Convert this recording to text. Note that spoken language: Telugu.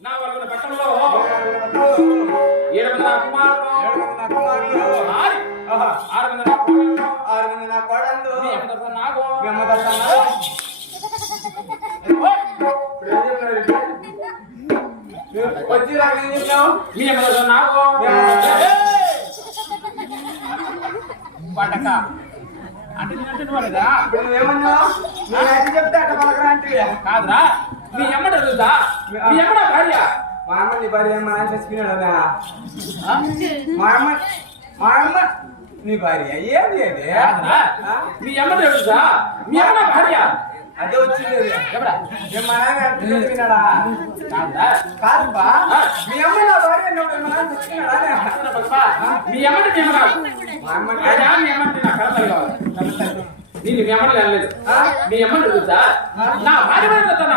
నా వాళ్ళ పట్టణంలో 7 మంది కుమారులు 6 మంది నా కోడళ్ళు నాకు వచ్చి రాక మీ అమ్మ నాకు పట్టక అంటే నేను వాళ్ళదా ఏమన్నావు చెప్తే అట్లా పలకరా అంటే కాదురా మీ అమ్మట అడుగుతా మీ అమ్మట భార్య మా అమ్మ నీ భార్య మా ఆయన చచ్చిపోయినాడా మా అమ్మ నీ భార్య ఏంది అది కాదురా మీ అమ్మట అడుగుతా మీ అమ్మ భార్య అదే వచ్చింది ఎవరా మా నాన్న చచ్చిపోయినాడా కాదురా కాదుబా మీ అమ్మ నా భార్య మా నాన్న చచ్చిపోయినాడా మీ అమ్మట మీ అమ్మ కాదు మా అమ్మ మీ అమ్మ నా కళ్ళ కావాలి నేను మీ అమ్మట లేదు మీ అమ్మట అడుగుతా నా భార్య భార్య